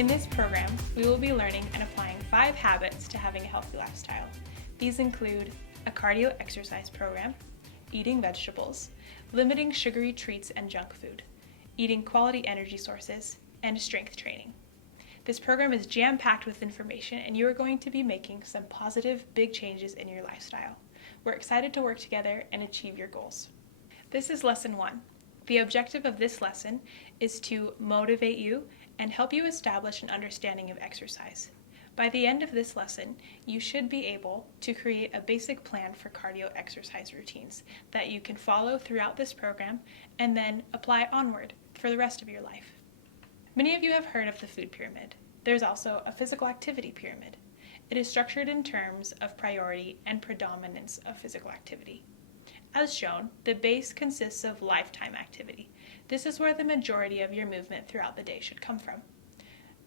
In this program, we will be learning and applying 5 habits to having a healthy lifestyle. These include a cardio exercise program, eating vegetables, limiting sugary treats and junk food, eating quality energy sources, and strength training. This program is jam-packed with information, and you are going to be making some positive, big changes in your lifestyle. We're excited to work together and achieve your goals. This is Lesson 1. The objective of this lesson is to motivate you and help you establish an understanding of exercise. By the end of this lesson, you should be able to create a basic plan for cardio exercise routines that you can follow throughout this program and then apply onward for the rest of your life. Many of you have heard of the food pyramid. There's also a physical activity pyramid. It is structured in terms of priority and predominance of physical activity. As shown, the base consists of lifetime activity. This is where the majority of your movement throughout the day should come from.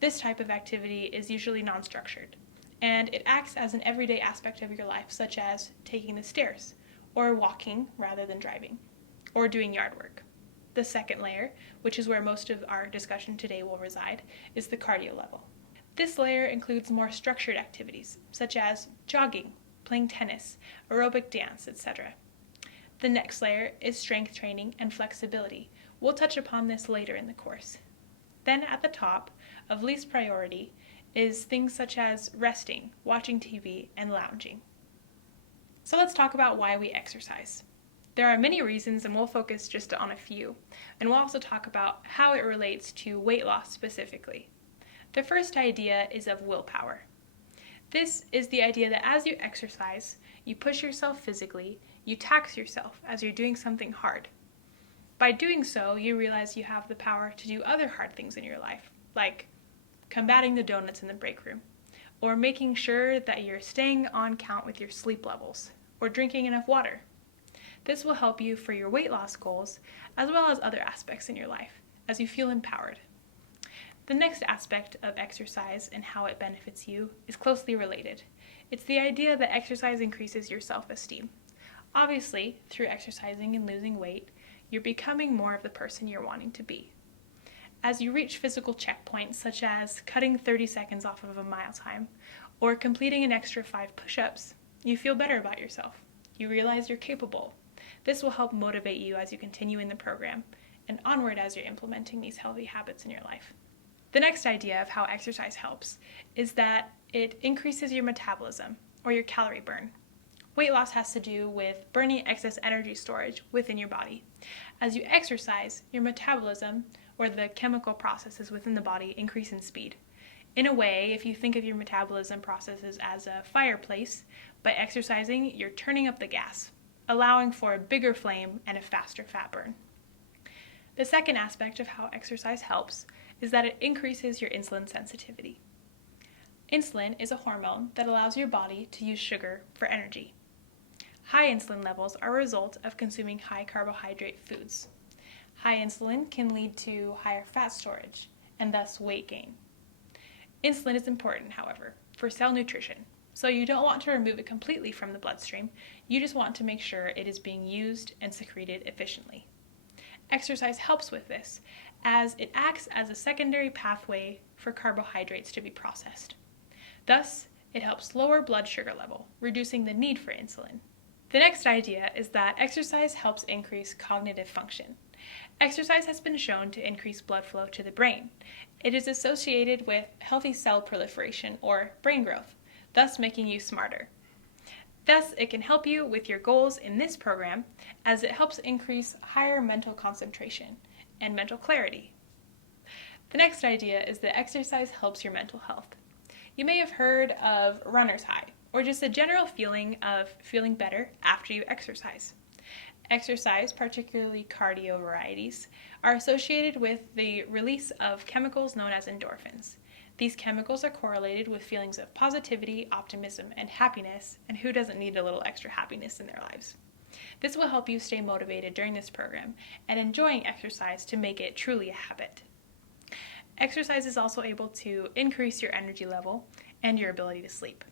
This type of activity is usually non-structured, and it acts as an everyday aspect of your life, such as taking the stairs, or walking rather than driving, or doing yard work. The second layer, which is where most of our discussion today will reside, is the cardio level. This layer includes more structured activities, such as jogging, playing tennis, aerobic dance, etc. The next layer is strength training and flexibility. We'll touch upon this later in the course. Then at the top, of least priority, is things such as resting, watching TV, and lounging. So let's talk about why we exercise. There are many reasons, and we'll focus just on a few. And we'll also talk about how it relates to weight loss specifically. The first idea is of willpower. This is the idea that as you exercise, you push yourself physically, you tax yourself as you're doing something hard. By doing so, you realize you have the power to do other hard things in your life, like combating the donuts in the break room, or making sure that you're staying on count with your sleep levels, or drinking enough water. This will help you for your weight loss goals, as well as other aspects in your life, as you feel empowered. The next aspect of exercise and how it benefits you is closely related. It's the idea that exercise increases your self-esteem. Obviously, through exercising and losing weight, you're becoming more of the person you're wanting to be. As you reach physical checkpoints such as cutting 30 seconds off of a mile time or completing an extra 5 push-ups, you feel better about yourself. You realize you're capable. This will help motivate you as you continue in the program and onward as you're implementing these healthy habits in your life. The next idea of how exercise helps is that it increases your metabolism or your calorie burn. Weight loss has to do with burning excess energy storage within your body. As you exercise, your metabolism, or the chemical processes within the body, increase in speed. In a way, if you think of your metabolism processes as a fireplace, by exercising, you're turning up the gas, allowing for a bigger flame and a faster fat burn. The second aspect of how exercise helps is that it increases your insulin sensitivity. Insulin is a hormone that allows your body to use sugar for energy. High insulin levels are a result of consuming high carbohydrate foods. High insulin can lead to higher fat storage and thus weight gain. Insulin is important, however, for cell nutrition, so you don't want to remove it completely from the bloodstream. You just want to make sure it is being used and secreted efficiently. Exercise helps with this, as it acts as a secondary pathway for carbohydrates to be processed. Thus, it helps lower blood sugar level, reducing the need for insulin. The next idea is that exercise helps increase cognitive function. Exercise has been shown to increase blood flow to the brain. It is associated with healthy cell proliferation or brain growth, thus making you smarter. Thus, it can help you with your goals in this program, as it helps increase higher mental concentration and mental clarity. The next idea is that exercise helps your mental health. You may have heard of runner's high, or just a general feeling of feeling better after you exercise. Exercise, particularly cardio varieties, are associated with the release of chemicals known as endorphins. These chemicals are correlated with feelings of positivity, optimism, and happiness, and who doesn't need a little extra happiness in their lives? This will help you stay motivated during this program and enjoying exercise to make it truly a habit. Exercise is also able to increase your energy level and your ability to sleep.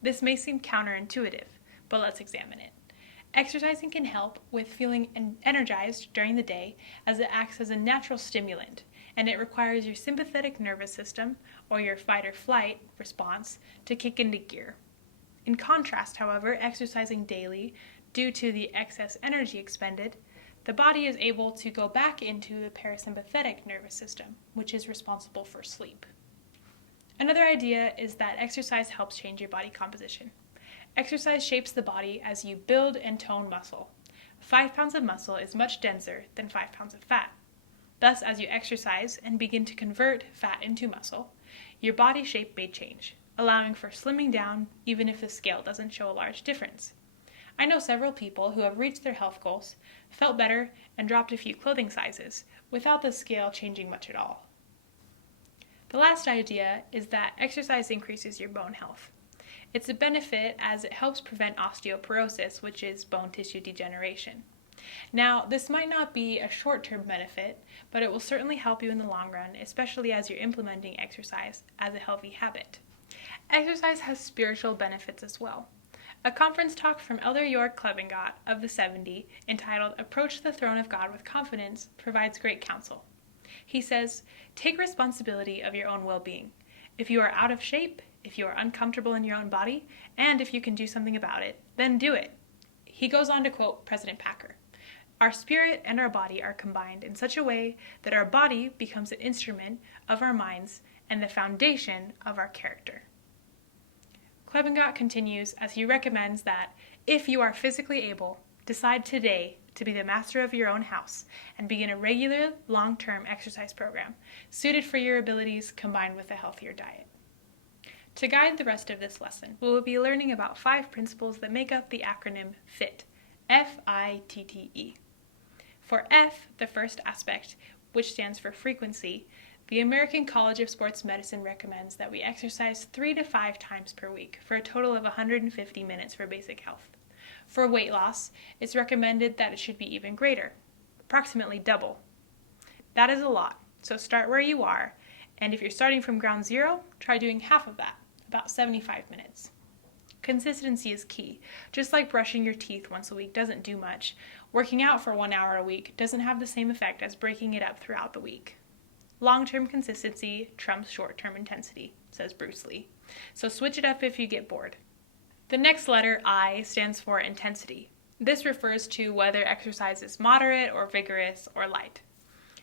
This may seem counterintuitive, but let's examine it. Exercising can help with feeling energized during the day, as it acts as a natural stimulant and it requires your sympathetic nervous system, or your fight or flight response, to kick into gear. In contrast, however, exercising daily, due to the excess energy expended, the body is able to go back into the parasympathetic nervous system, which is responsible for sleep. Another idea is that exercise helps change your body composition. Exercise shapes the body as you build and tone muscle. 5 pounds of muscle is much denser than 5 pounds of fat. Thus, as you exercise and begin to convert fat into muscle, your body shape may change, allowing for slimming down even if the scale doesn't show a large difference. I know several people who have reached their health goals, felt better, and dropped a few clothing sizes without the scale changing much at all. The last idea is that exercise increases your bone health. It's a benefit as it helps prevent osteoporosis, which is bone tissue degeneration. Now, this might not be a short-term benefit, but it will certainly help you in the long run, especially as you're implementing exercise as a healthy habit. Exercise has spiritual benefits as well. A conference talk from Elder York Clevengot of the 70, entitled Approach the Throne of God with Confidence, provides great counsel. He says, take responsibility of your own well-being. If you are out of shape, if you are uncomfortable in your own body, and if you can do something about it, then do it. He goes on to quote President Packer, our spirit and our body are combined in such a way that our body becomes an instrument of our minds and the foundation of our character. Clevengot continues as he recommends that, if you are physically able, decide today to be the master of your own house and begin a regular, long-term exercise program suited for your abilities combined with a healthier diet. To guide the rest of this lesson, we will be learning about 5 principles that make up the acronym FITTE, F-I-T-T-E. For F, the first aspect, which stands for frequency, the American College of Sports Medicine recommends that we exercise 3 to 5 times per week for a total of 150 minutes for basic health. For weight loss, it's recommended that it should be even greater, approximately double. That is a lot, so start where you are, and if you're starting from ground zero, try doing half of that, about 75 minutes. Consistency is key. Just like brushing your teeth once a week doesn't do much, working out for 1 hour a week doesn't have the same effect as breaking it up throughout the week. Long-term consistency trumps short-term intensity, says Bruce Lee. So switch it up if you get bored. The next letter, I, stands for intensity. This refers to whether exercise is moderate or vigorous or light.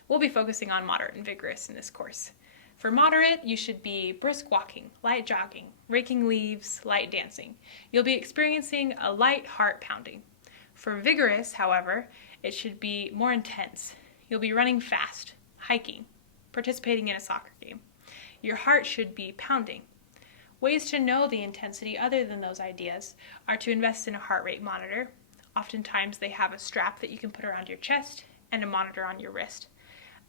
We'll be focusing on moderate and vigorous in this course. For moderate, you should be brisk walking, light jogging, raking leaves, light dancing. You'll be experiencing a light heart pounding. For vigorous, however, it should be more intense. You'll be running fast, hiking, participating in a soccer game. Your heart should be pounding. Ways to know the intensity other than those ideas are to invest in a heart rate monitor. Oftentimes they have a strap that you can put around your chest and a monitor on your wrist.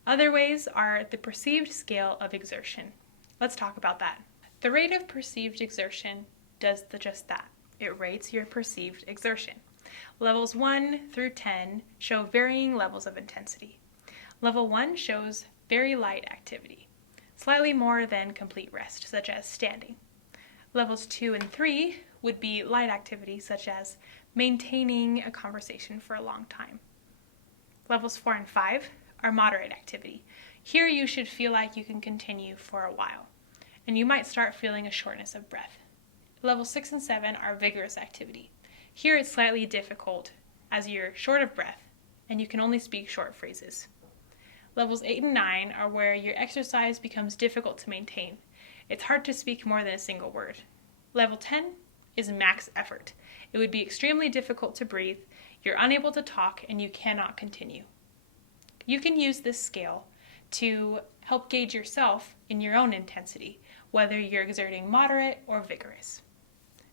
Other ways are the perceived scale of exertion. Let's talk about that. The rate of perceived exertion does just that. It rates your perceived exertion. Levels 1 through 10 show varying levels of intensity. Level 1 shows very light activity, slightly more than complete rest, such as standing. Levels 2 and 3 would be light activity, such as maintaining a conversation for a long time. Levels 4 and 5 are moderate activity. Here you should feel like you can continue for a while, and you might start feeling a shortness of breath. Levels 6 and 7 are vigorous activity. Here it's slightly difficult as you're short of breath and you can only speak short phrases. Levels 8 and 9 are where your exercise becomes difficult to maintain. It's hard to speak more than a single word. Level 10 is max effort. It would be extremely difficult to breathe, you're unable to talk, and you cannot continue. You can use this scale to help gauge yourself in your own intensity, whether you're exerting moderate or vigorous.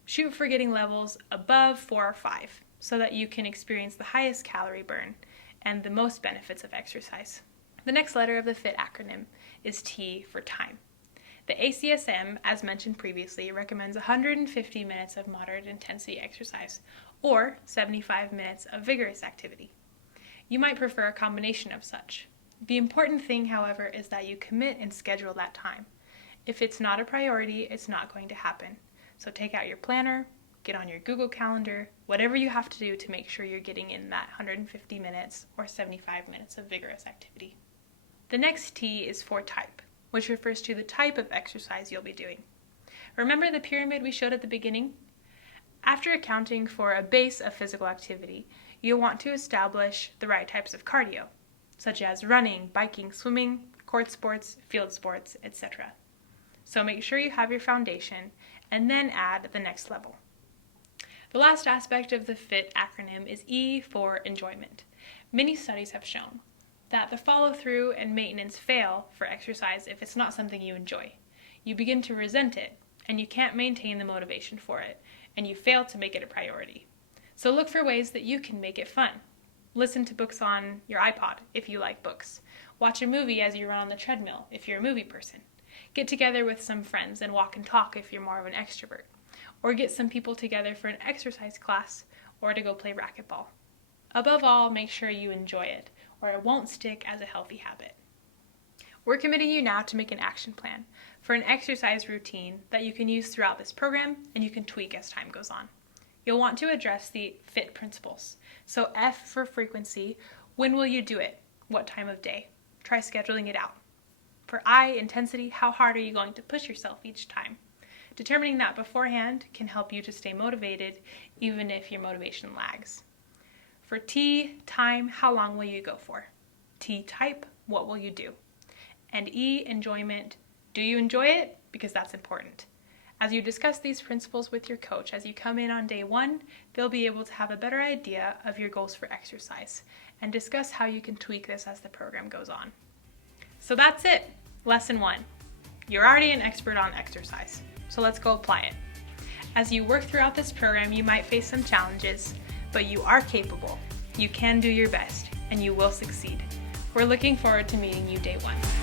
Shoot for getting levels above 4 or 5 so that you can experience the highest calorie burn and the most benefits of exercise. The next letter of the FIT acronym is T for time. The ACSM, as mentioned previously, recommends 150 minutes of moderate intensity exercise or 75 minutes of vigorous activity. You might prefer a combination of such. The important thing, however, is that you commit and schedule that time. If it's not a priority, it's not going to happen. So take out your planner, get on your Google Calendar, whatever you have to do to make sure you're getting in that 150 minutes or 75 minutes of vigorous activity. The next T is for type, which refers to the type of exercise you'll be doing. Remember the pyramid we showed at the beginning? After accounting for a base of physical activity, you'll want to establish the right types of cardio, such as running, biking, swimming, court sports, field sports, etc. So make sure you have your foundation and then add the next level. The last aspect of the FIT acronym is E for enjoyment. Many studies have shown that the follow-through and maintenance fail for exercise if it's not something you enjoy. You begin to resent it, and you can't maintain the motivation for it, and you fail to make it a priority. So look for ways that you can make it fun. Listen to books on your iPod if you like books. Watch a movie as you run on the treadmill if you're a movie person. Get together with some friends and walk and talk if you're more of an extrovert. Or get some people together for an exercise class or to go play racquetball. Above all, make sure you enjoy it, or it won't stick as a healthy habit. We're committing you now to make an action plan for an exercise routine that you can use throughout this program and you can tweak as time goes on. You'll want to address the FIT principles. So F for frequency, when will you do it? What time of day? Try scheduling it out. For I, intensity, how hard are you going to push yourself each time? Determining that beforehand can help you to stay motivated even if your motivation lags. For T, time, how long will you go for? T, type, what will you do? And E, enjoyment, do you enjoy it? Because that's important. As you discuss these principles with your coach as you come in on day 1, they'll be able to have a better idea of your goals for exercise and discuss how you can tweak this as the program goes on. So that's it, lesson 1. You're already an expert on exercise, so let's go apply it. As you work throughout this program, you might face some challenges, but you are capable, you can do your best, and you will succeed. We're looking forward to meeting you day 1.